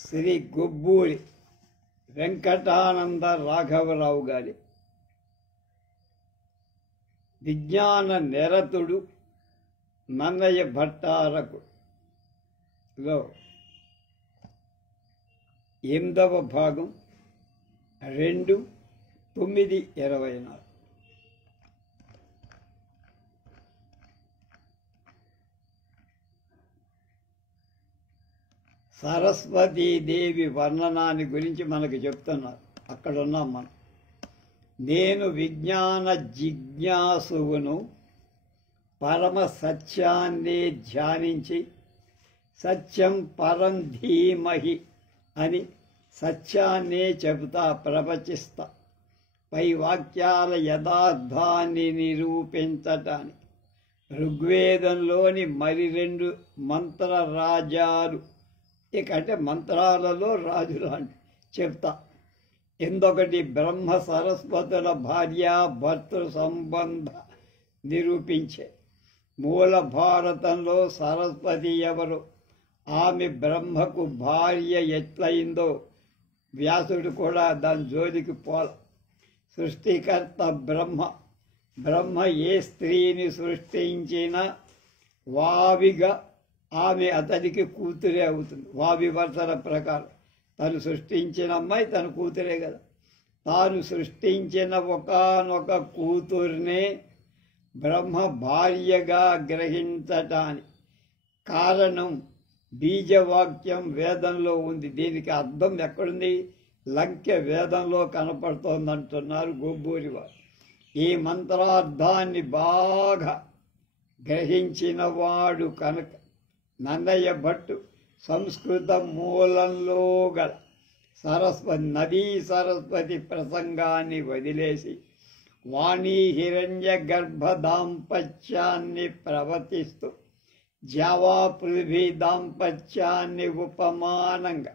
శ్రీ గుబ్బూరి వెంకటానంద రాఘవరావు గారి విజ్ఞాన నిరతుడు నన్నయ్య భట్టారకులో 8వ భాగం 2/9/24. సరస్వతీదేవి వర్ణనాన్ని గురించి మనకు చెప్తున్నారు. అక్కడ ఉన్నాం మనం. నేను విజ్ఞాన జిజ్ఞాసువును, పరమ సత్యాన్ని ధ్యానించి సత్యం పరం ధీమహి అని సత్యాన్నే చెబుతా, ప్రవచిస్తా. పై వాక్యాల యథార్థాన్ని నిరూపించటానికి ఋగ్వేదంలోని మరి 2 మంత్రరాజాలు, అంటే మంత్రాలలో రాజులాంటి చెప్తా. ఎందొకటి బ్రహ్మ సరస్వతుల భార్యాభర్తృ సంబంధ నిరూపించే. మూల భారతంలో సరస్వతి ఎవరు, ఆమె బ్రహ్మకు భార్య ఎట్లయిందో వ్యాసుడు కూడా దాని జోలికి పోల. సృష్టికర్త బ్రహ్మ ఏ స్త్రీని సృష్టించినా వావిగా ఆమె అతనికి కూతురే అవుతుంది. వావి వరుసల ప్రకారం తను సృష్టించిన అమ్మాయి తన కూతురే కదా. తాను సృష్టించిన ఒకానొక కూతుర్నే బ్రహ్మ భార్యగా గ్రహించటానికి కారణం బీజవాక్యం వేదంలో ఉంది. దీనికి అర్థం ఎక్కడుంది? లంకె వేదంలో కనపడుతోందంటున్నారు గుబ్బూరి వారు. ఈ మంత్రార్థాన్ని బాగా గ్రహించిన వాడు కనుక నన్నయ్య భట్టు సంస్కృత మూలంలో గల నదీ సరస్వతి ప్రసంగాన్ని వదిలేసి వాణీ హిరణ్య గర్భ దాంపత్యాన్ని ప్రవర్తిస్తూ జావా పృథ్వీ దాంపత్యాన్ని ఉపమానంగా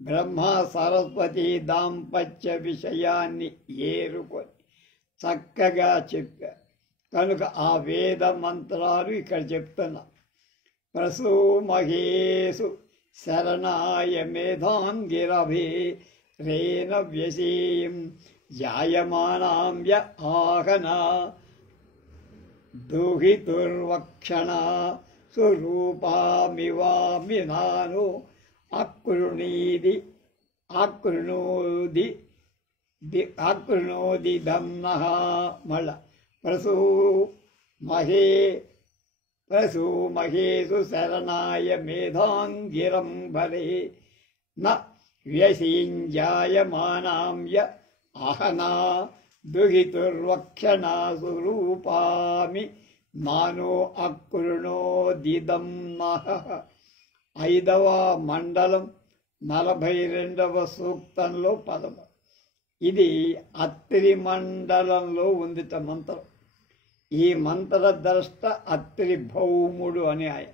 బ్రహ్మ సరస్వతి దాంపత్య విషయాన్ని ఏరుకొని చక్కగా చెప్పారు. కనుక ఆ వేద మంత్రాలు ఇక్కడ చెప్తున్నా. ప్రసూమహేసు శరణాయ మేధాంగిరభే రేణ వ్యసీం జాయమానాంయ ఆహనా దుహితుర్వక్షణ స్వరూపామివామినాను ఆకృణోది దమ్నః మళ్ళ ప్రసూమహేసు శరణాయ మేధాంగిరం భరే న వ్యసింజాయమానాంయ అహనా దుహితుర్వక్షణ స్వరూపామి నానో అకృణోదిదమ్నః. 5వ మండలం 42వ సూక్తంలో పదము. ఇది అత్రి మండలంలో ఉందిట మంత్రం. ఈ మంత్రద్రష్ట అత్రి భౌముడు అని ఆయన.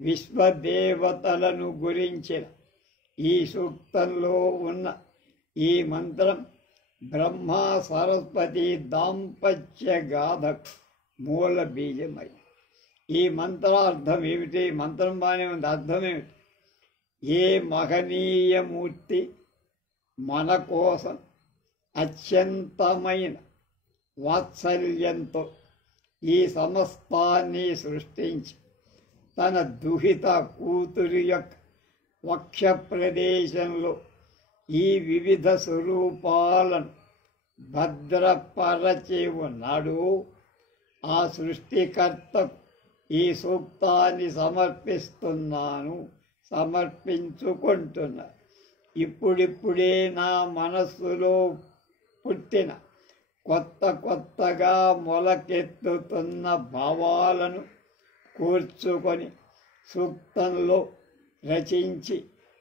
విశ్వదేవతలను గురించిన ఈ సూక్తంలో ఉన్న ఈ మంత్రం బ్రహ్మ సరస్వతి దాంపత్య గాథకు మూల బీజమై. ఈ మంత్రార్థం ఏమిటి? మంత్రం బాగానే ఉంది, అర్థం ఏమిటి? ఏ మహనీయమూర్తి మన కోసం అత్యంతమైన వాత్సల్యంతో ఈ సమస్తాన్ని సృష్టించి తన దుహిత కూతురి యొక్క వక్ష ప్రదేశంలో ఈ వివిధ స్వరూపాలను భద్రపరచి ఉన్నాడు. ఆ సృష్టికర్తకు ఈ సూక్తాన్ని సమర్పించుకుంటున్నా. ఇప్పుడిప్పుడే నా మనస్సులో పుట్టిన కొత్తగా మొలకెత్తుతున్న భావాలను కూర్చుకొని సూక్తంలో రచించి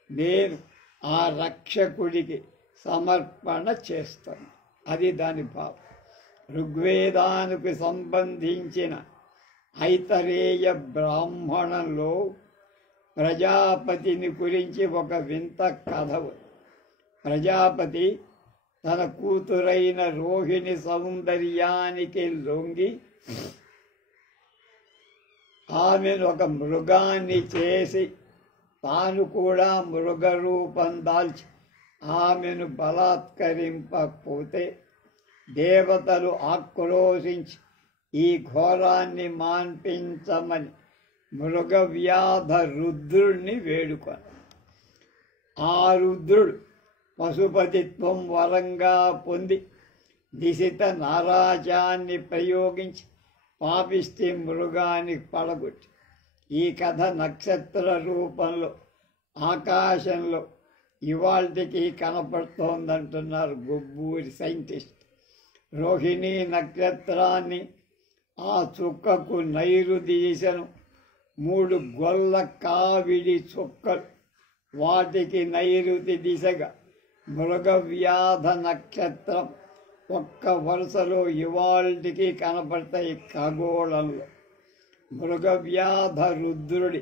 నేను ఆ రక్షకుడికి సమర్పణ చేస్తాను. అది దాని భావం. ఋగ్వేదానికి సంబంధించిన ఐతరేయ బ్రాహ్మణంలో ప్రజాపతిని గురించి ఒక వింత కథ ఉంది. ప్రజాపతి తన కూతురైన రోహిణి సౌందర్యానికి లొంగి ఆమెను ఒక మృగాన్ని చేసి తాను కూడా మృగరూపం దాల్చి ఆమెను బలాత్కరింపకపోతే దేవతలు ఆక్రోశించి ఈ ఘోరాన్ని మాన్పించమని మృగవ్యాధ రుద్రుణ్ణి వేడుకొని ఆ రుద్రుడు పశుపతిత్వం వరంగా పొంది దిశిత నారాజాన్ని ప్రయోగించి పాపిష్టి మృగానికి పడగొట్టి ఈ కథ నక్షత్ర రూపంలో ఆకాశంలో ఇవాళకి కనపడుతోందంటున్నారు గొబ్బూరి సైంటిస్ట్. రోహిణీ నక్షత్రాన్ని ఆ చుక్కకు నైరుతి దిశను 3 గొల్ల కావిడి చుక్కలు, వాటికి నైరుతి దిశగా మృగవ్యాధ నక్షత్రం ఒక్క వరుసలో ఇవాళకి కనపడతాయి ఖగోళంలో. మృగవ్యాధ రుద్రుడి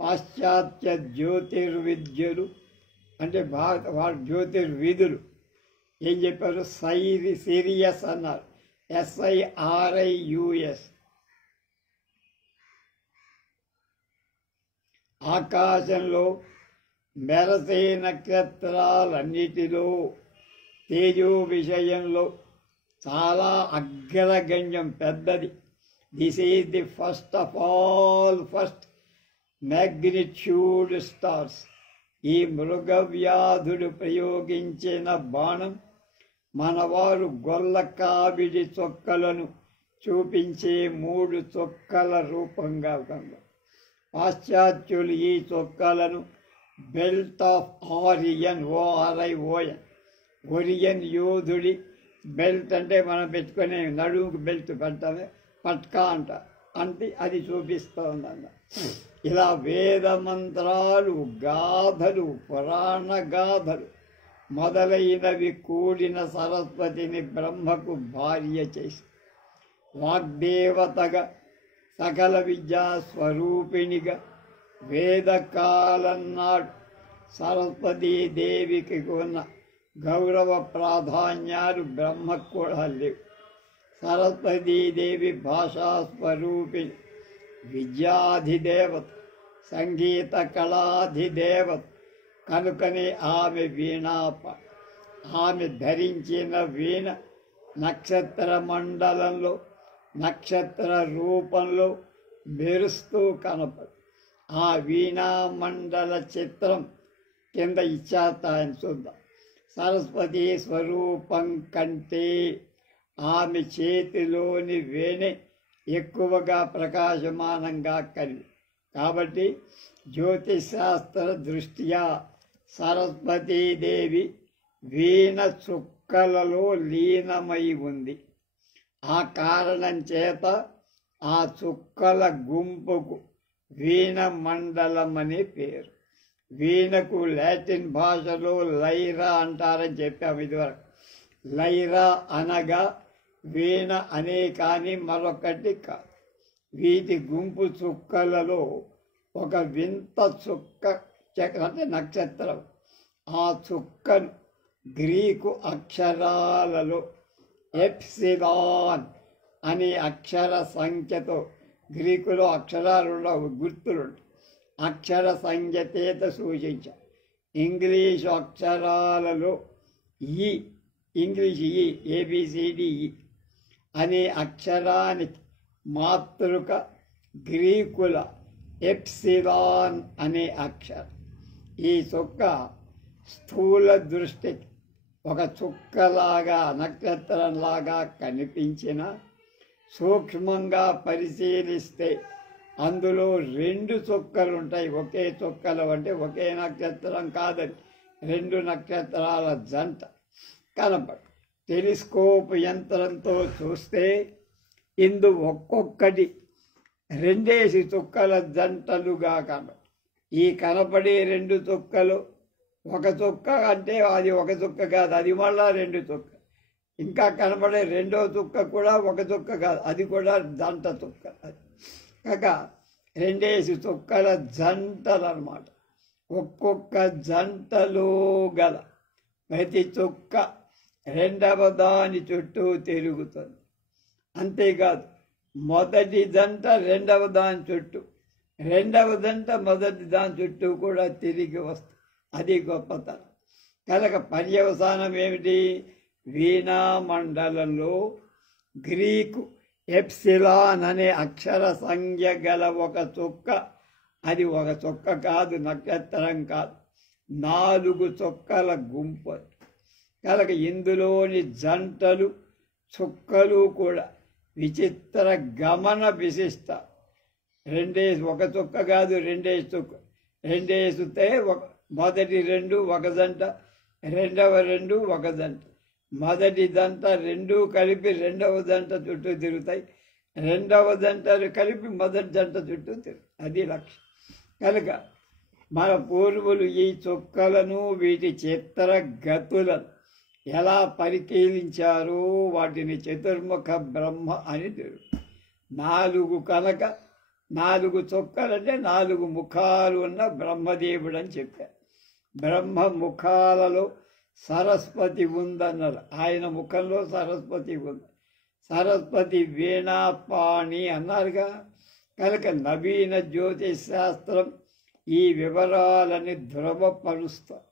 పాశ్చాత్య జ్యోతిర్విద్యులు అంటే వాడు జ్యోతిర్విధులు ఏం చెప్పారు? సిరియస్ అన్నారు, SIRIUS. ఆకాశంలో మెరసే నక్షత్రాలన్నిటిలో తేజో విషయంలో చాలా అగ్రగణ్యం, పెద్దది. This is the first of all magnitude stars. ఈ మృగవ్యాధుడు ప్రయోగించిన బాణం మనవారు గొల్ల కావిడి చొక్కలను చూపించే 3 చొక్కల రూపంగా ఉంది. పాశ్చాత్యులు ఈ చొక్కలను belt of Orion, ORION, Orion యోధుడి బెల్ట్ అంటే మనం పెట్టుకునే నడుముకు బెల్ట్ పెట్టమే పట్కా అంట, అంటే అది చూపిస్తోందన్న. ఇలా వేద మంత్రాలు, గాథలు, పురాణ గాథలు మొదలైనవి కూడిన సరస్వతిని బ్రహ్మకు భార్య చేసి వాగ్దేవతగా, సకల విద్యా స్వరూపిణిగా వేదకాలం నాడు సరస్వతీదేవికి ఉన్న గౌరవ ప్రాధాన్యాలు బ్రహ్మకు కూడా లేవు. సరస్వతీదేవి భాషాస్వరూపిణి, విద్యాధిదేవత, సంగీత కళాధిదేవత కనుకనే ఆమె వీణాప. ఆమె ధరించిన వీణ నక్షత్ర మండలంలో నక్షత్ర రూపంలో మెరుస్తూ కనపడు. ఆ వీణామండల చిత్రం కింద ఇచ్చేస్తాయని చూద్దాం. సరస్వతి స్వరూపం కంటే ఆమె చేతిలోని వేణె ఎక్కువగా ప్రకాశమానంగా కలిగి, కాబట్టి జ్యోతిశాస్త్ర దృష్ట్యా సరస్వతీదేవి వీణ చుక్కలలో లీనమై ఉంది. ఆ కారణం చేత ఆ చుక్కల గుంపుకు వీణ మండలమని పేరు. వీణకు లాటిన్ భాషలో లైరా అంటారని చెప్పాము ఇదివరకు. లైరా అనగా వీణ అనే కానీ మరొకటి కాదు. వీటి గుంపు చుక్కలలో ఒక వింత చుక్క అంటే నక్షత్రం. ఆ చుక్కను గ్రీకు అక్షరాలలో ఎప్సిలాన్ అనే అక్షర సంఖ్యతో, గ్రీకులో అక్షరాలు గుర్తులు అక్షర సంఖ్య చేత సూచించారు. ఇంగ్లీషు అక్షరాలలో ఇంగ్లీష్ ABCDE అనే అక్షరానికి మాతృక గ్రీకుల ఎప్సిలాన్ అనే అక్షరం. ఈ చుక్క స్థూల దృష్టికి ఒక చుక్కలాగా, నక్షత్రంలాగా కనిపించిన సూక్ష్మంగా పరిశీలిస్తే అందులో 2 చుక్కలు ఉంటాయి. ఒకే చుక్కలు అంటే ఒకే నక్షత్రం కాదని 2 నక్షత్రాల జంట కనపడు. టెలిస్కోప్ యంత్రంతో చూస్తే ఇందు ఒక్కొక్కటి 2 చుక్కల జంటలుగా కనపడు. ఈ కనపడే 2 చుక్కలు ఒక చుక్క అంటే అది ఒక చుక్క కాదు, అది మళ్ళా 2 చుక్క. ఇంకా కనపడే 2వ చుక్క కూడా ఒక చుక్క కాదు, అది కూడా జంట చుక్క. కాక 2 చుక్కల జంటలు అన్నమాట. ఒక్కొక్క జంటలో గల ప్రతి చుక్క 2వ దాని చుట్టూ తిరుగుతుంది. అంతేకాదు మొదటి జంట 2వ దాని చుట్టూ, రెండవ జంట మొదటి దాని చుట్టూ కూడా తిరిగి వస్తుంది. అది గొప్పతనం. కనుక పర్యవసానం ఏమిటి? వీణా మండలంలో గ్రీకు ఎప్సిలాన్ అనే అక్షర సంఖ్య గల ఒక చుక్క, అది ఒక చుక్క కాదు, నక్షత్రం కాదు, 4 చుక్కల గుంపు. కనుక ఇందులోని జంటలు చుక్కలు కూడా విచిత్ర గమన విశిష్ట. ఒక చుక్క కాదు, 2 చుక్క. 2 వేస్తే మొదటి 2 ఒక జంట, రెండవ 2 ఒక జంట, మొదటి జంట 2 కలిపి రెండవ జంట చుట్టూ తిరుగుతాయి, రెండవ జంట కలిపి మొదటి జంట చుట్టూ తిరుగుతాయి. అది లక్ష్యం. కనుక మన పూర్వులు ఈ చుక్కలను, వీటి చిత్ర గతులను ఎలా పరిశీలించారో వాటిని చతుర్ముఖ బ్రహ్మ అని తెలుసు. 4 కనుక 4 చుక్కలంటే 4 ముఖాలు ఉన్న బ్రహ్మదేవుడు అని చెప్పారు. బ్రహ్మ ముఖాలలో సరస్వతి ఉందన్నారు. ఆయన ముఖంలో సరస్వతి ఉంది. సరస్వతి వీణాపాణి అన్నారుగా. కనుక నవీన జ్యోతిష్ శాస్త్రం ఈ వివరాలని ధృవపరుస్తారు.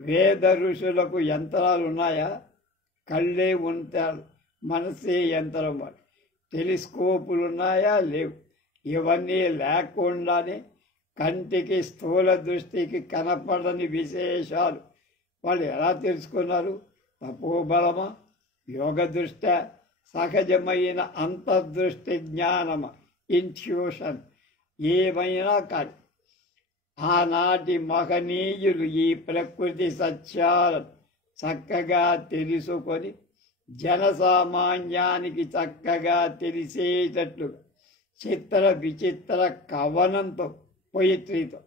వేద ఋషులకు యంత్రాలు ఉన్నాయా? కళ్ళే ఉంటారు, మనసే యంత్రం. టెలిస్కోపులు ఉన్నాయా? లేవు. ఇవన్నీ లేకుండానే కంటికి స్థూల దృష్టికి కనపడని విశేషాలు వాళ్ళు ఎలా తెలుసుకున్నారు? తపోబలమా, యోగ దృష్ట్యా, సహజమైన అంతర్దృష్టి జ్ఞానమా, ఇంట్యూషన్, ఏమైనా కానీ ఆనాటి మహనీయులు ఈ ప్రకృతి సత్యాలను చక్కగా తెలుసుకొని జనసామాన్యానికి చక్కగా తెలిసేటట్లుగా చిత్ర విచిత్ర కవనంతో, పొయిట్రీతో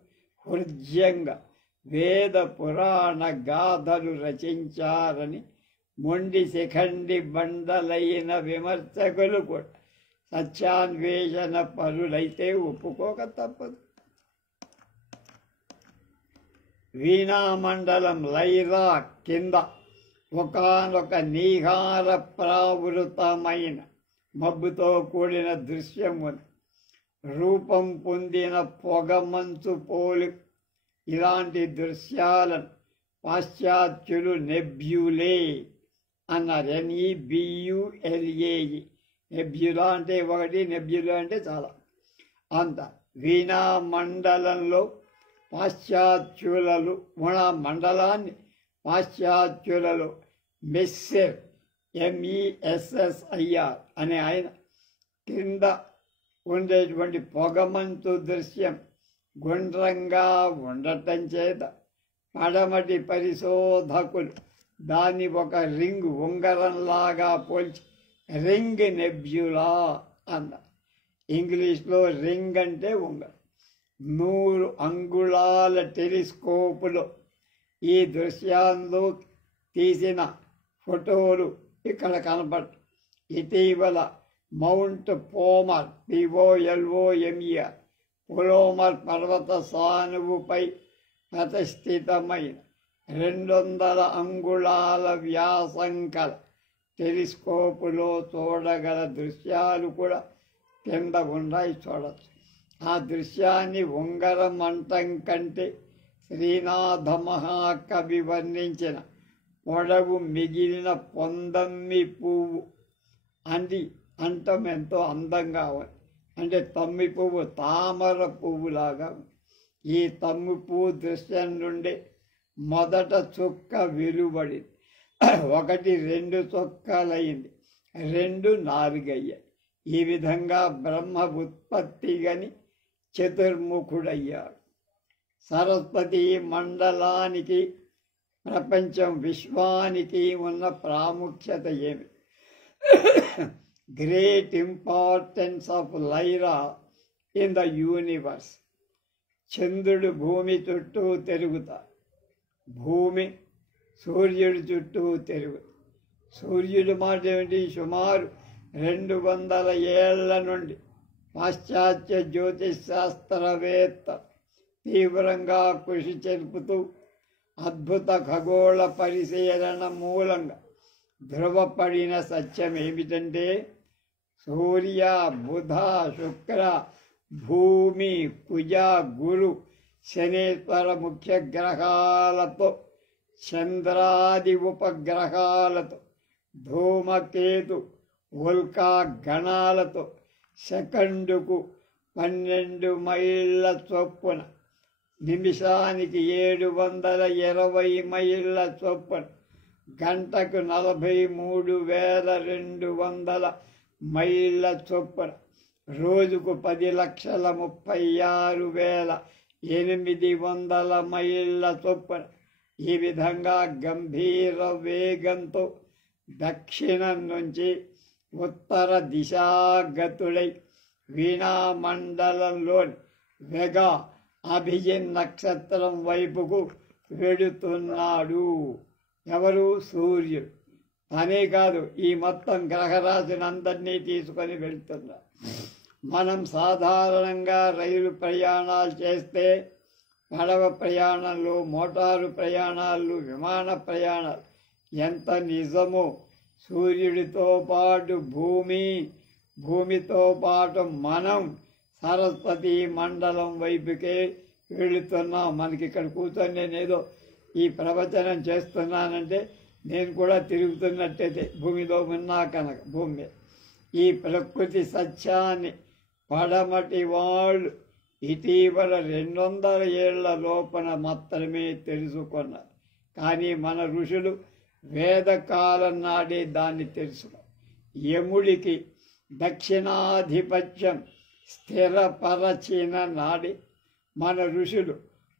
హృద్యంగా వేద పురాణ గాథలు రచించారని మొండి శిఖండి బండలైన విమర్శకులు కూడా సత్యాన్వేషణ పరులైతే ఒప్పుకోక తప్పదు. వీణామండలం లైరా కింద ఒకానొక నీహార ప్రావృతమైన మబ్బుతో కూడిన దృశ్యం ఉంది. రూపం పొందిన పొగమంచు పోలి ఇలాంటి దృశ్యాలను పాశ్చాత్యులు నెబ్యులే అన్నారు. NEBULAE. నెబ్యులా అంటే ఒకటి, నెబ్యులా అంటే చాలా. అంత వీణా మండలంలో పాశ్చాత్యులలో మండలాన్ని పాశ్చాత్యులలో మెస్సెర్ MESSIR అనే ఆయన కింద ఉండేటువంటి పొగమంచు దృశ్యం గుండ్రంగా ఉండటం చేత పడమటి పరిశోధకులు దాన్ని ఒక రింగ్ ఉంగరంలాగా పోల్చి రింగ్ నెబ్యులా అన్నారు. ఇంగ్లీష్లో రింగ్ అంటే ఉంగరం. 100 అంగుళాల టెలిస్కోపులో ఈ దృశ్యాల్లో తీసిన ఫోటోలు ఇక్కడ కనపడు. ఇటీవల మౌంట్ పోమర్ POLOMER పొలోమర్ పర్వత సానువుపై ప్రతిష్ఠితమైన 200 అంగుళాల వ్యాసం కల టెలిస్కోపులో చూడగల దృశ్యాలు కూడా కింద ఉన్నాయి, చూడవచ్చు. ఆ దృశ్యాన్ని ఉంగరం అంటం కంటే శ్రీనాథ మహాకవి వర్ణించిన పొడవు మిగిలిన పొందమ్మి పువ్వు అంటం ఎంతో అందంగా ఉంది. అంటే తమ్మి పువ్వు తామర పువ్వులాగా ఉంది. ఈ తమ్మి పువ్వు దృశ్యం నుండి మొదట చుక్క వెలువడింది. 1 2 చుక్కలైంది, 2 4 అయ్యాయి. ఈ విధంగా బ్రహ్మ ఉత్పత్తి గని చతుర్ముఖుడయ్యాడు. సరస్వతి మండలానికి, ప్రపంచం విశ్వానికి ఉన్న ప్రాముఖ్యత ఏమి? Great importance of Lyra in the universe. చంద్రుడు భూమి చుట్టూ తిరుగుతాడు, భూమి సూర్యుడి చుట్టూ తిరుగుతాడు. సూర్యుడు మాట ఏమిటి? సుమారు 200 ఏళ్ల నుండి పాశ్చాత్య జ్యోతిష్ శాస్త్రవేత్త తీవ్రంగా కృషి జరుపుతూ అద్భుత ఖగోళ పరిశీలన మూలంగా ధృవపడిన సత్యం ఏమిటంటే సూర్య, బుధ, శుక్ర, భూమి, కుజ, గురు, శనీశ్వర ముఖ్య గ్రహాలతో, చంద్రాది ఉపగ్రహాలతో, ధూమకేతు, ఉల్కా గణాలతో సెకండుకు 12 మైళ్ళ చొప్పున, నిమిషానికి 720 మైళ్ళ చొప్పున, గంటకు 43,200 మైళ్ళ చొప్పున, రోజుకు 10,36,800 మైళ్ళ చొప్పున ఈ విధంగా గంభీర వేగంతో దక్షిణం నుంచి ఉత్తర దిశాగతుడై వీణామండలంలోని వెగా అభిజిన్ నక్షత్రం వైపుకు వెడుతున్నాడు. ఎవరు? సూర్యుడు. అనే కాదు, ఈ మొత్తం గ్రహరాశినందరినీ తీసుకొని వెళ్తున్నారు. మనం సాధారణంగా రైలు ప్రయాణాలు చేస్తే, పడవ ప్రయాణాలు, మోటారు ప్రయాణాలు, విమాన ప్రయాణాలు ఎంత నిజమో సూర్యుడితో పాటు భూమితో పాటు మనం సరస్వతి మండలం వైపుకే వెళుతున్నాం. మనకి ఇక్కడ కూర్చొని నేనేదో ఈ ప్రవచనం చేస్తున్నానంటే నేను కూడా తిరుగుతున్నట్టయితే భూమిలో ఉన్నా కనుక భూమి ఈ ప్రకృతి సత్యాన్ని పడమటి వాళ్ళు ఇటీవల 200 ఏళ్ల లోపల మాత్రమే తెలుసుకున్నారు. కానీ మన ఋషులు వేదకాలం నాడే దాన్ని తెలుసుకున్నారు. యముడికి దక్షిణాధిపత్యం స్థిరపరచిన నాడే మన ఋషులు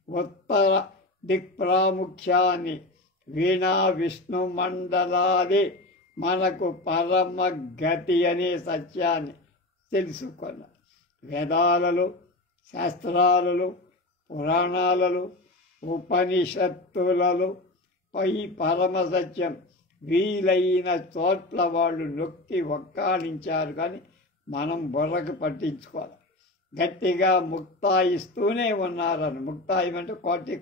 ఉత్తర దిక్ప్రాముఖ్యాన్ని, వీణా విష్ణు మండలాలే మనకు పరమ గతి అనే సత్యాన్ని తెలుసుకున్నారు. వేదాలలో, శాస్త్రాలలో, పురాణాలలో, ఉపనిషత్తులలో పై పరమ సత్యం వీలైన చోట్ల వాళ్ళు నొక్కి ఒక్కాడించారు. కానీ మనం బుర్రకు పట్టించుకోవాలి. గట్టిగా ముక్తాయిస్తూనే ఉన్నారని. ముక్తాయి అంటే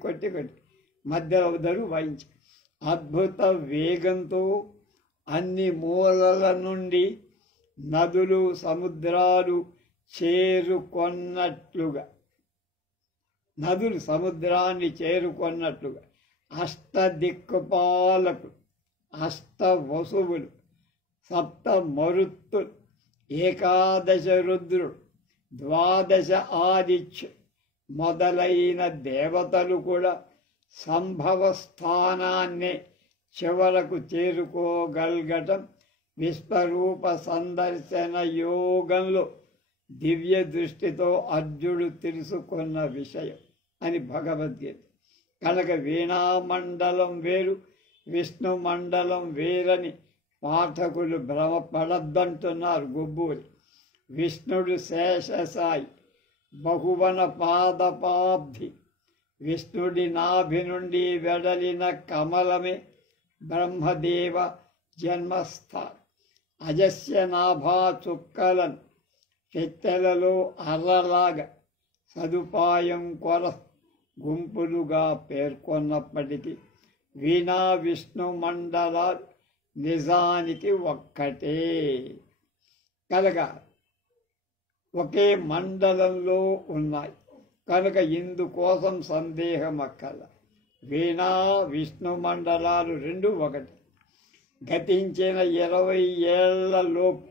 కొట్టి మధ్యలో ధరు వాయించి అద్భుత వేగంతో అన్ని మూలల నుండి నదులు, సముద్రాలు చేరుకొన్నట్లుగా, నదులు సముద్రాన్ని చేరుకొన్నట్లుగా అష్టదిక్కుపాలకు, అష్ట వసువులు, సప్త మరుత్తులు, 11 రుద్రుడు, 12 ఆదిత్యు మొదలైన దేవతలు కూడా సంభవ స్థానాన్నే చివరకు చేరుకోగలగటం విశ్వరూప సందర్శన యోగంలో దివ్య దృష్టితో అర్జునుడు తెలుసుకున్న విషయం అని భగవద్గీత. కనుక వీణామండలం వేరు, విష్ణు మండలం వేరని పాఠకులు భ్రమపడద్దంటున్నారు గొబ్బూరి. విష్ణుడు శేషసాయి, బహువన పాదపాబ్ధి. విష్ణుడి నాభి నుండి వెడలిన కమలమే బ్రహ్మదేవ జన్మస్థానం. అజస్య నాభా చుక్కలను చెత్తెలలో అర్రలాగా సదుపాయం కొర గుంపులుగా పేర్కొన్నప్పటికీ వీణా విష్ణు మండలాలు నిజానికి ఒక్కటే. కనుక ఒకే మండలంలో ఉన్నాయి కనుక ఇందుకోసం సందేహం అక్కల. వీణా విష్ణు మండలాలు రెండు ఒకటి. గతించిన 20 ఏళ్లలోపు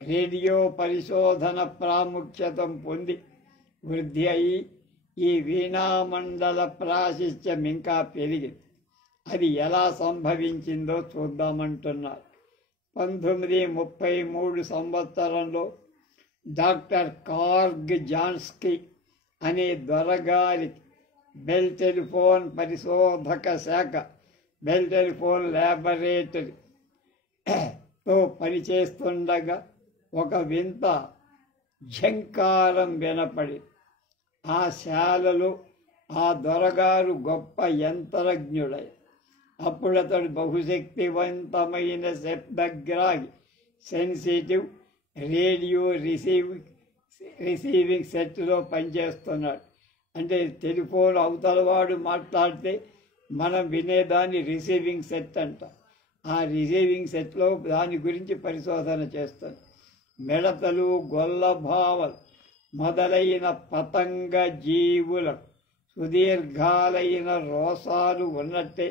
రేడియో పరిశోధన ప్రాముఖ్యత పొంది వృద్ధి అయి ఈ వీణామండల ప్రాశస్త్యం ఇంకా పెరిగింది. అది ఎలా సంభవించిందో చూద్దామంటున్నారు. 1933 సంవత్సరంలో డాక్టర్ కార్గ్ జాన్స్కీ అనే దొరగారికి బెల్ టెలిఫోన్ పరిశోధక శాఖ, బెల్ టెలిఫోన్ ల్యాబొరేటరీతో పనిచేస్తుండగా ఒక వింత ఝంకారం వినపడి ఆ శాలలో ఆ దొరగారు గొప్ప యంత్రజ్ఞుడై అప్పుడతడు బహుశక్తివంతమైన శబ్దగ్రాహి సెన్సిటివ్ రేడియో రిసీవింగ్ సెట్లో పనిచేస్తున్నాడు. అంటే టెలిఫోన్ అవతలవాడు మాట్లాడితే మనం వినేదాన్ని రిసీవింగ్ సెట్ అంట. ఆ రిసీవింగ్ సెట్లో దాని గురించి పరిశోధన చేస్తాను. మిడతలు, గొల్లభావలు మొదలైన పతంగ జీవులకు సుదీర్ఘాలైన రోసాలు ఉన్నట్టే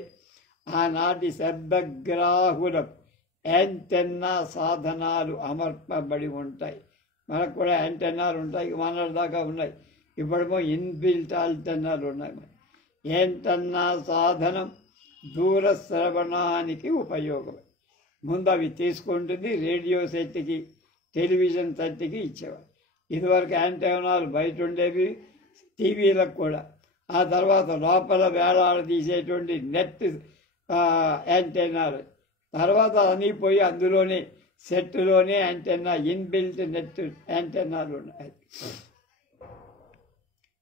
ఆనాటి శబ్దగ్రాహులకు యాంటెన్నా సాధనాలు అమర్పబడి ఉంటాయి. మనకు కూడా యాంటెన్నాలు ఉంటాయి, మన దాకా ఉన్నాయి. ఇప్పుడేమో ఇన్బిల్ట్ యాంటెన్నాలు ఉన్నాయి. యాంటెన్నా సాధనం దూర శ్రవణానికి ఉపయోగం. ముందు అవి తీసుకుంటుంది, రేడియో సెట్కి టెలివిజన్ సెట్కి ఇచ్చేవారు. ఇదివరకు యాంటెన్నాలు బయట ఉండేవి, టీవీలకు కూడా. ఆ తర్వాత లోపల వేలాడదీసేటువంటి నెట్ యాంటెన్నాలు. తర్వాత అని పోయి అందులోనే సెట్లోనే యాంటెన్నా, ఇన్బిల్ట్ నెట్ యాంటెన్నాలు ఉన్నాయి.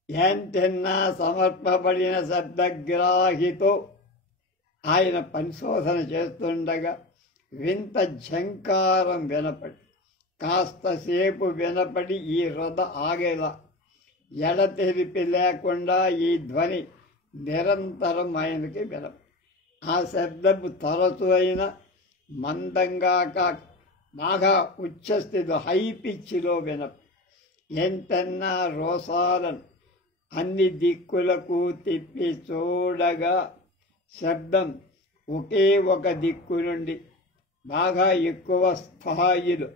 యాంటెన్నా సమర్పబడిన శబ్దగ్రాహితో ఆయన పరిశోధన చేస్తుండగా వింత ఝంకారం వినపడి, కాస్తసేపు వినపడి ఈ రథ ఆగేలా ఎడతెరిపి లేకుండా ఈ ధ్వని నిరంతరం ఆయనకి వినపడి, ఆ శబ్దపు తరచు అయిన మందంగా కాక బాగా ఉచ్చస్థితిలో హై పిచ్చిలో వినపడి ఎంతన్నా రోసాలను అన్ని దిక్కులకు తిప్పి చూడగా శబ్దం ఒకే ఒక దిక్కు నుండి బాగా ఎక్కువ స్థాయిలో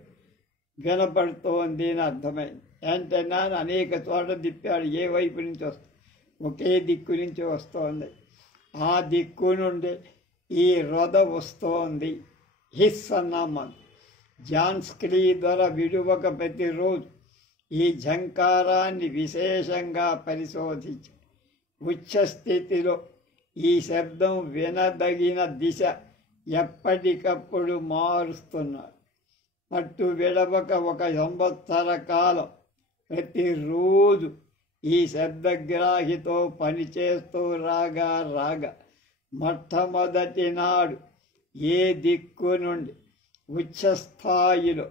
వినపడుతోంది అని అర్థమైంది. యాంటెన్నా అనేక చోట్ల తిప్పాడు, ఏ వైపు నుంచి వస్తుంది, ఒకే దిక్కు నుంచి వస్తోంది. ఆ దిక్కు నుండి ఈ రథ వస్తోంది. హిస్ అన్నామన్ జాన్ స్క్లీ ద్వారా విడువక ప్రతిరోజు ఈ ఝంకారాన్ని విశేషంగా పరిశోధించి ఉచ్చస్థితిలో ఈ శబ్దం వినదగిన దిశ ఎప్పటికప్పుడు మారుస్తున్నారు. పట్టు విడవక 1 సంవత్సర కాలం ప్రతిరోజు ఈ శబ్దగ్రాహితో పనిచేస్తూ రాగా మొట్టమొదటి నాడు ఏ దిక్కు నుండి ఉచ్చస్థాయిలో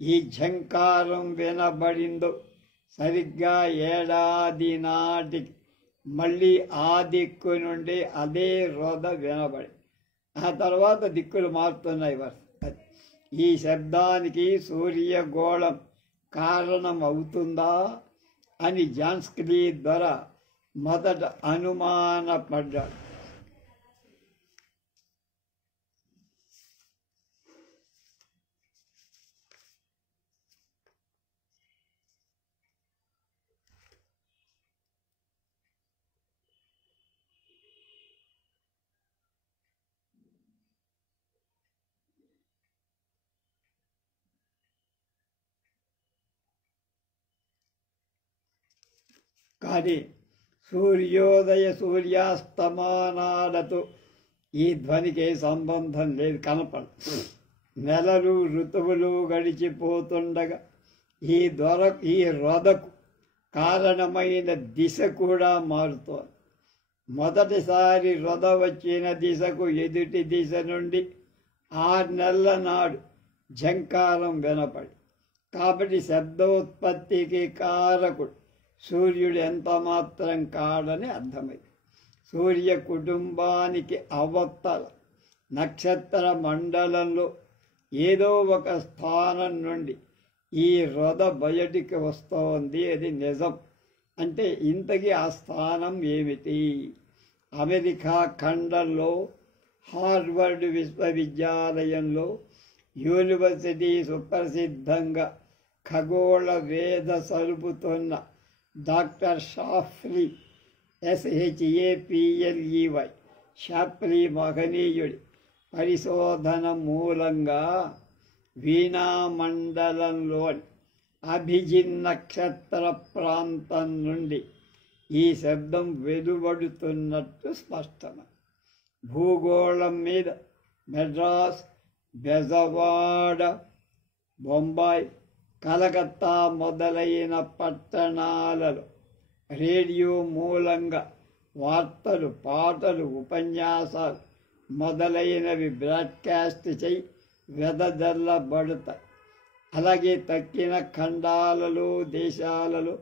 ఈ ఝంకారం వినబడిందో సరిగ్గా ఏడాది నాటికి మళ్ళీ ఆ దిక్కు నుండి అదే రొద వినబడి, ఆ తర్వాత దిక్కులు మారుతున్నాయి. ఈ శబ్దానికి సూర్యగోళం కారణం అవుతుందా అని జాన్ స్క్లీ ద్వారా మొదట అనుమానపడ్డాడు. కానీ సూర్యోదయ సూర్యాస్తమానాలతో ఈ ధ్వనికి సంబంధం లేదు, కనపడదు. నెలలు ఋతువులు గడిచిపోతుండగా ఈ రొదకు కారణమైన దిశ కూడా మారుతోంది. మొదటిసారి రొద వచ్చిన దిశకు ఎదుటి దిశ నుండి 6 నెలల నాడు ఝంకారం వినపడి, కాబట్టి శబ్దోత్పత్తికి కారకుడు సూర్యుడు ఎంత మాత్రం కాడని అర్థమైంది. సూర్య కుటుంబానికి అవతల నక్షత్ర మండలంలో ఏదో ఒక స్థానం నుండి ఈ రొద బయటికి వస్తోంది, అది నిజం. అంటే ఇంతకీ ఆ స్థానం ఏమిటి? అమెరికా ఖండంలో హార్వర్డ్ విశ్వవిద్యాలయంలో యూనివర్సిటీ సుప్రసిద్ధంగా ఖగోళ వేద సరుపుతున్న డాక్టర్ షాఫ్లీ SHAPLEY షాప్లీ మహనీయుడి పరిశోధన మూలంగా వీణామండలంలోని అభిజిన్ నక్షత్ర ప్రాంతం నుండి ఈ శబ్దం వెలువడుతున్నట్టు స్పష్టమే. భూగోళం మీద మెడ్రాస్, బెజవాడ, బొంబాయి, కలకత్తా మొదలైన పట్టణాలలో రేడియో మూలంగా వార్తలు, పాటలు, ఉపన్యాసాలు మొదలైనవి బ్రాడ్కాస్ట్ చేయి వెదజల్లబడతాయి. అలాగే తక్కిన ఖండాలలో, దేశాలలో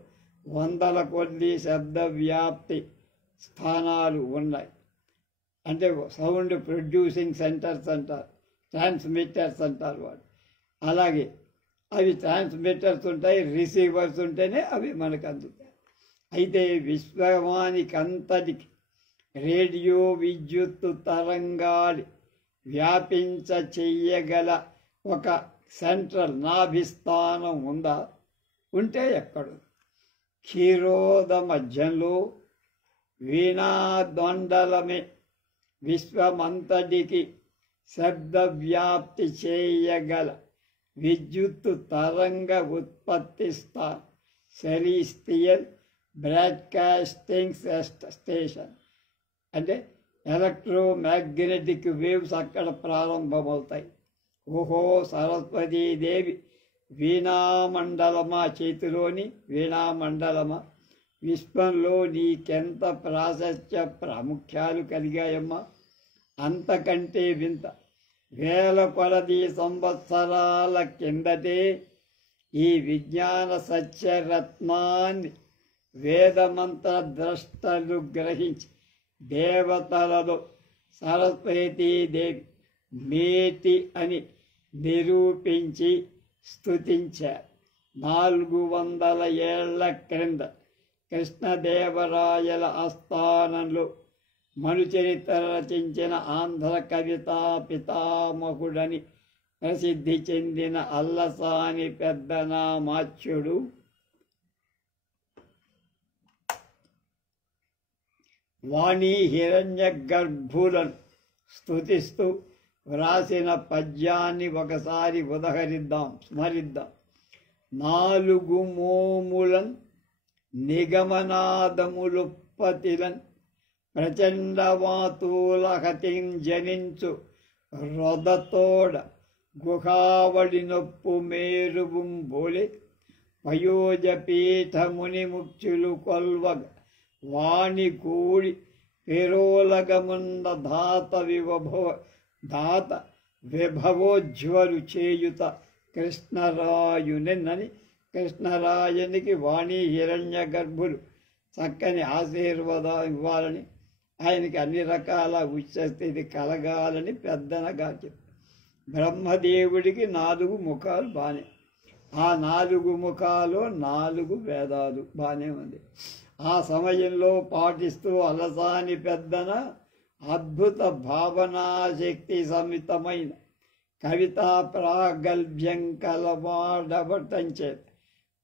వందల కొద్ది శబ్ద వ్యాప్తి స్థానాలు ఉన్నాయి. అంటే సౌండ్ ప్రొడ్యూసింగ్ సెంటర్స్ అంటారు, ట్రాన్స్మిటర్స్ అంటారు వాడు. అలాగే అవి ట్రాన్స్మిటర్స్ ఉంటాయి, రిసీవర్స్ ఉంటేనే అవి మనకు అందుతాయి. అయితే విశ్వవానికంతటికి రేడియో విద్యుత్తు తరంగాలు వ్యాపించ చెయ్యగల ఒక సెంట్రల్ నాభిస్థానం ఉందా? ఉంటే ఎక్కడు? క్షీరోద మధ్యంలో వీణాదొండలమే విశ్వమంతటికి శబ్ద వ్యాప్తి చేయగల విద్యుత్తు తరంగ ఉత్పత్తి సెలెస్టియల్ బ్రాడ్కాస్టింగ్ స్టేషన్. అంటే ఎలక్ట్రోమాగ్నెటిక్ వేవ్స్ అక్కడ ప్రారంభమవుతాయి. ఓహో, సరస్వతీదేవి వీణామండలమా, చేతిలోని వీణామండలమా, విశ్వంలో నీకెంత ప్రాశస్త్య ప్రాముఖ్యాలు కలిగాయమ్మా. అంతకంటే వింత, వేల కొలది సంవత్సరాల కిందటే ఈ విజ్ఞాన సత్యరత్నాన్ని వేదమంత్ర ద్రష్టలు గ్రహించి దేవతలలో సరస్వతీదేవి మేటి అని నిరూపించి స్తుతించారు. 400 ఏళ్ల క్రింద కృష్ణదేవరాయల ఆస్థానంలో మనుచరిత్ర రచించిన ఆంధ్ర కవితా పితామహుడని ప్రసిద్ధి చెందిన అల్లసాని పెద్దనామాచ్యుడు వాణి హిరణ్య గర్భులను స్తుతిస్తూ వ్రాసిన పద్యాన్ని ఒకసారి స్మరిద్దాం. 4 మోములన్ నిగమనాదములుప్పతిలన్ ప్రచండవాతూలహతిం జనించు రొదతోడ గుహావడి నొప్పు మేరువుం బోలే పయోజపీఠముని ముఖ్యులు కొల్వగ వాణి కూడి పెరోలగమున్న దాత విభవోజ్వలు చేయుత కృష్ణరాయునని కృష్ణరాయునికి వాణి హిరణ్య గర్భులు చక్కని ఆశీర్వాదం ఇవ్వాలని, ఆయనకి అన్ని రకాల ఉచ్చస్థితి కలగాలని పెద్దనగా చెప్పారు. బ్రహ్మదేవుడికి 4 ముఖాలు బానే, ఆ 4 ముఖాలు 4 వేదాలు బానే ఉంది. ఆ సమయంలో పాటిస్తూ అలసాని పెద్దన అద్భుత భావనాశక్తి సమితమైన కవితా ప్రాగల్భ్యం కలవాడవటం చేత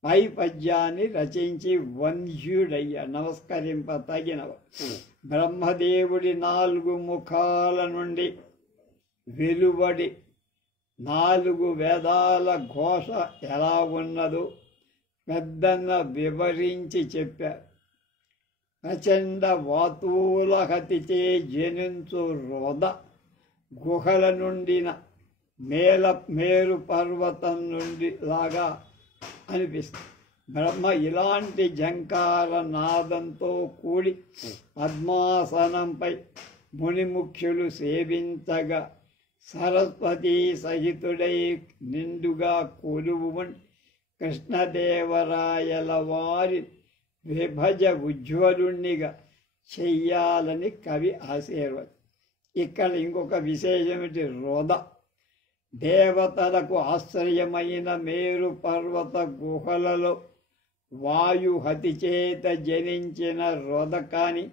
పై పద్యాన్ని రచించి వంద్యుడయ్య నమస్కరింప తగినవ. బ్రహ్మదేవుడి 4 ముఖాల నుండి వెలువడి 4 వేదాల ఘోష ఎలా ఉన్నదో పెద్దన్న వివరించి చెప్పారు. ప్రచండ వాతూలహతిచే జనించు రొద గుహల నుండిన మేరు పర్వతం నుండి లాగా అనిపిస్తుంది. బ్రహ్మ ఇలాంటి జంకార నాదంతో కూడి పద్మాసనంపై మునిముఖ్యులు సేవించగా సరస్వతీ సహితుడై నిండుగా కొలువుమని కృష్ణదేవరాయల వారి విభజ ఉజ్వలుణ్ణిగా చెయ్యాలని కవి ఆశీర్వాదం. ఇక్కడ ఇంకొక విశేషమేంటి, రొద దేవతలకు ఆశ్రయమైన మేరు పర్వత గుహలలో వాయుహతి చేత జనించిన రొద కాని,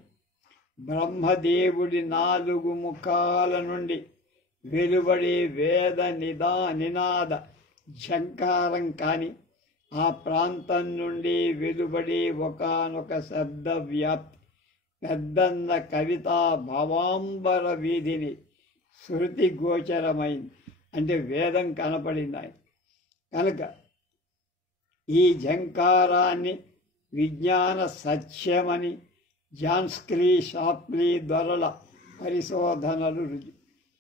బ్రహ్మదేవుడి 4 ముఖాల నుండి వెలువడే వేద నినాద ఝంకారం కాని, ఆ ప్రాంతం నుండి వెలువడే ఒకానొక శబ్ద వ్యాప్తి పెద్దన్న కవితా భవాంబర వీధిని శృతి గోచరమైంది. అంటే వేదం కనపడింది ఆయన కనుక ఈ ఝంకారాన్ని విజ్ఞాన సత్యమని జాన్స్క్రీ షాప్లీ దొరల పరిశోధనలు రుజు.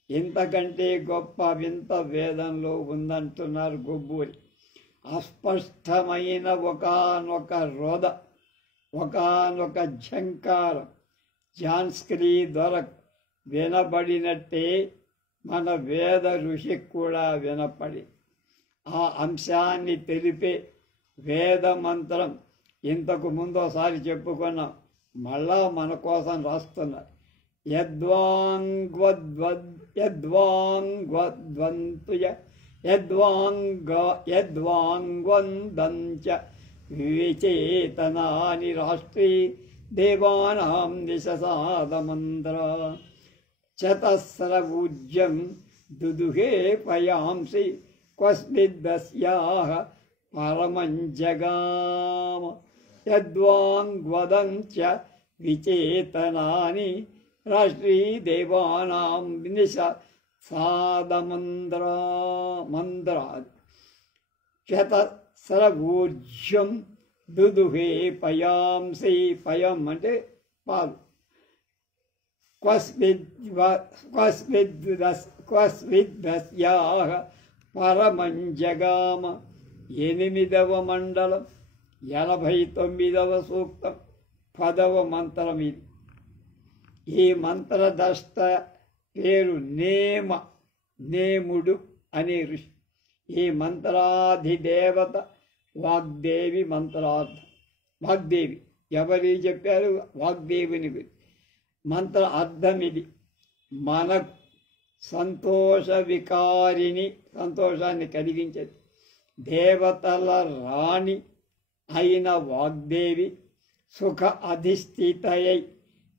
ఇంతకంటే గొప్ప వింత వేదంలో ఉందంటున్నారు గొబ్బూరి. అస్పష్టమైన ఒకానొక రొద, ఒకానొక ఝంకారం జాన్స్క్రీ దొరకు వినబడినట్టే మన వేద ఋషికి కూడా వినపడి ఆ అంశాన్ని తెలిపే వేద మంత్రం ఇంతకు ముందోసారి చెప్పుకున్నాం, మళ్ళా మన కోసం రాస్తున్నారు. యద్వాంగ్వద్వంతుయ యద్వాంగ్వందంచ విచేతనాని రాష్ట్రీ దేవానాం దిశసాదమంత్ర చతస్రవూజ్యం దుదుహే పయాంసి క్వస్మిద్దస్యాః పరమం జగామ యద్వాంగ్వదంచ విచేతనాని రాష్ట్రీ దేవానాం సాదమంద్రాద్ శతస్రవూర్జ్యం దుదుహే పయాంసి పయం అంటే పాలు క్వస్మిద్దస్యాః పరమం జగామ 8వ మండలం 89వ సూక్తం 10వ మంత్రం ఇది. ఈ మంత్రదష్ట పేరు నేముడు అనే ఋషి. ఈ మంత్రాధిదేవత వాగ్దేవి. మంత్రార్థం వాగ్దేవి. ఎవరి చెప్పారు? వాగ్దేవిని. మంత్ర అర్థం ఇది. మనకు సంతోష వికారిని, సంతోషాన్ని కలిగించేది. దేవతల రాణి అయిన వాగ్దేవి సుఖ అధిష్ఠితయై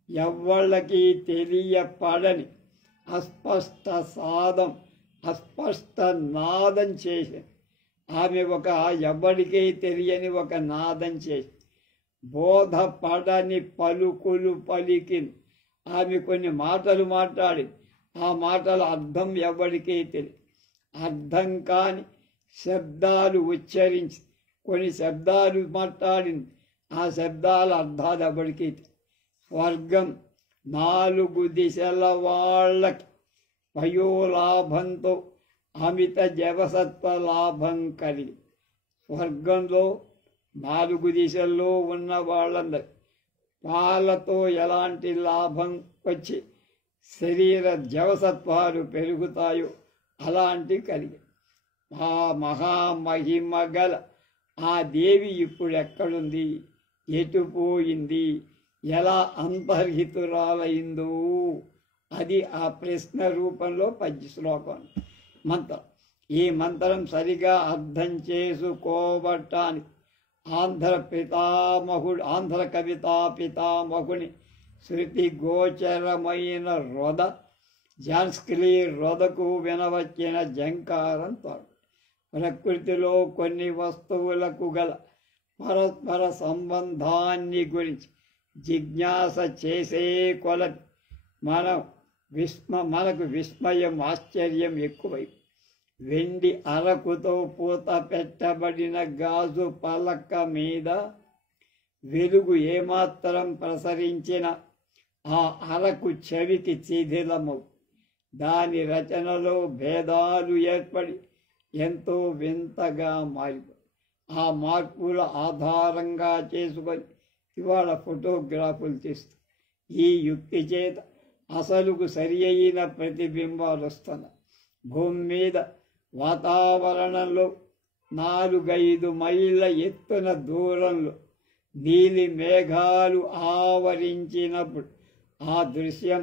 ఎవ్వళ్ళకి తెలియపడని అస్పష్ట నాదం చేసి ఆమె ఎవ్వడికి తెలియని ఒక నాదం చేసి బోధపడని పలుకులు పలికింది. ఆమె కొన్ని మాటలు మాట్లాడింది. ఆ మాటల అర్థం ఎవ్వడికి తెలియదు. అర్థం కాని శబ్దాలు ఉచ్చరించి కొన్ని శబ్దాలు మాట్లాడింది. ఆ శబ్దాల అర్థాలు ఎవ్వడికి తెలియదు. స్వర్గం 4 దిశల వాళ్ళకి వయోలాభంతో అమిత జవసత్వ లాభం కలిగి స్వర్గంలో 4 దిశల్లో ఉన్న వాళ్ళందరూ పాలతో ఎలాంటి లాభం వచ్చి శరీర జవసత్వాలు పెరుగుతాయో అలాంటి కలిగి ఆ మహామహిమ గల ఆ దేవి ఇప్పుడు ఎక్కడుంది, ఎటుపోయింది, ఎలా అంతర్హితురాలైందో అది ఆ ప్రశ్న రూపంలో 10 శ్లోకం మంత్రం. ఈ మంత్రం సరిగా అర్థం చేసుకోవటానికి ఆంధ్ర కవితా పితామహుని శృతి గోచరమైన రొద జాన్స్క్లీ రొదకు వినవచ్చిన జంకారం తోడు. ప్రకృతిలో కొన్ని వస్తువులకు గల పరస్పర సంబంధాన్ని గురించి జిజ్ఞాస చేసే కొలది మనకు విస్మయం, ఆశ్చర్యం ఎక్కువై వెండి అరకుతో పూత పెట్టబడిన గాజు పలక మీద వెలుగు ఏమాత్రం ప్రసరించిన ఆ అరకు చెవికి శిథిలము. దాని రచనలో భేదాలు ఏర్పడి ఎంతో వింతగా మారిపోయి ఆ మార్పుల ఆధారంగా చేసుకొని ఇవాళ ఫోటోగ్రాఫులు తీస్తూ ఈ యుక్తి చేత అసలుకు సరి అయిన ప్రతిబింబాలు వస్తున్నాయి. భూమి మీద వాతావరణంలో 4-5 మైళ్ళ ఎత్తున దూరంలో నీలి మేఘాలు ఆవరించినప్పుడు ఆ దృశ్యం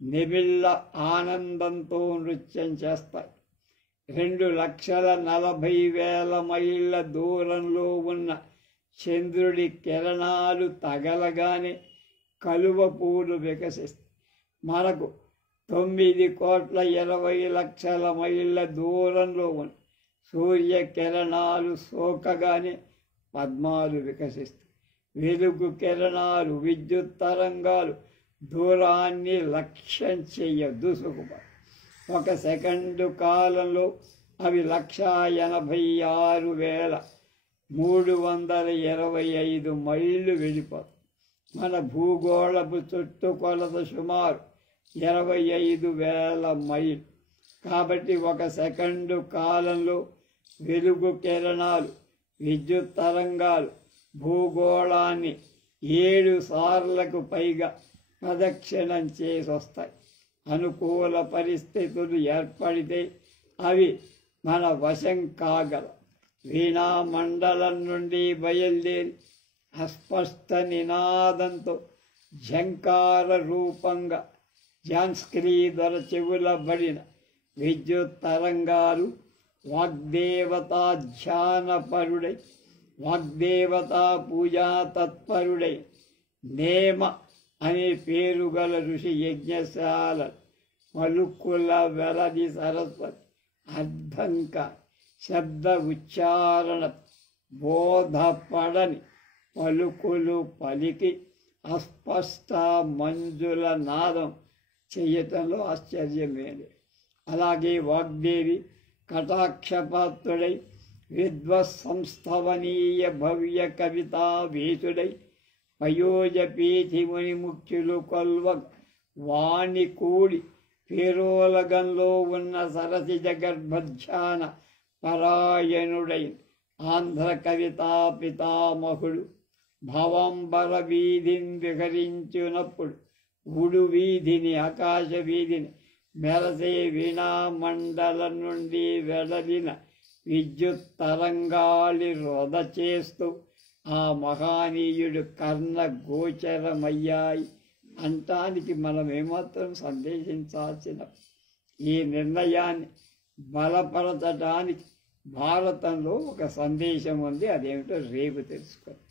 నిమిళ్ళ ఆనందంతో నృత్యం చేస్తాయి. 2,40,000 మైళ్ళ దూరంలో ఉన్న చంద్రుడి కిరణాలు తగలగానే కలువ పూలు వికసిస్తాయి. మనకు 9,20,00,000 మైళ్ళ దూరంలో ఉన్న సూర్యకిరణాలు సోకగానే పద్మాలు వికసిస్తాయి. వెలుగు కిరణాలు, విద్యుత్ తరంగాలు దూరాన్ని లక్ష్యం దూసుకుపోయి 1 సెకండు కాలంలో అవి 1,86,325 మైళ్ళు వెళ్ళిపోతాయి. మన భూగోళపు చుట్టుకొలత సుమారు 25,000 మైళ్ళు. కాబట్టి 1 సెకండు కాలంలో వెలుగు కిరణాలు, విద్యుత్ తరంగాలు భూగోళాన్ని 7 సార్లకు పైగా ప్రదక్షిణం చేసి వస్తాయి. అనుకూల పరిస్థితులు ఏర్పడితే అవి మన వశం కాగల. వీణామండలం నుండి బయలుదేరి అస్పష్ట నినాదంతో ఝంకార రూపంగా జాన్స్క్రీ దొర చెవులబడిన విద్యుత్ తరంగాలు వాగ్దేవతా ధ్యానపరుడై వాగ్దేవతా పూజా తత్పరుడై నేమ అనే పేరు గల ఋషి యజ్ఞశాల పలుకుల వెలది సరస్వతి అర్థంక శబ్ద ఉచ్చారణ బోధపడని పలుకులు పలికి అస్పష్ట మంజుల నాదం చేయటంలో ఆశ్చర్యమేది. అలాగే వాగ్దేవి కటాక్షపాత్రుడై విద్వత్సంస్థవనీయ భవ్య కవితా వేతుడై పయోజపీఠి ముని ముఖ్యులు కొల్వ వాణి కూడి పేరోలగంలో ఉన్న సరసిజ గర్భధ్యాన పరాయణుడై ఆంధ్ర కవితా పితామహుడు భవంబర వీధిని విహరించినప్పుడు ఉడు వీధిని ఆకాశ వీధిని మెరసే వీణామండలం నుండి వెడలిన విద్యుత్ తరంగాలి రొద చేస్తూ ఆ మహానీయుడు కర్ణ గోచరమయ్యాయి అంటానికి మనం ఏమాత్రం సందేశించాల్సిన ఈ నిర్ణయాన్ని బలపరచడానికి భారతంలో ఒక సందేశం ఉంది. అదేమిటో రేపు తెలుసుకుందాం.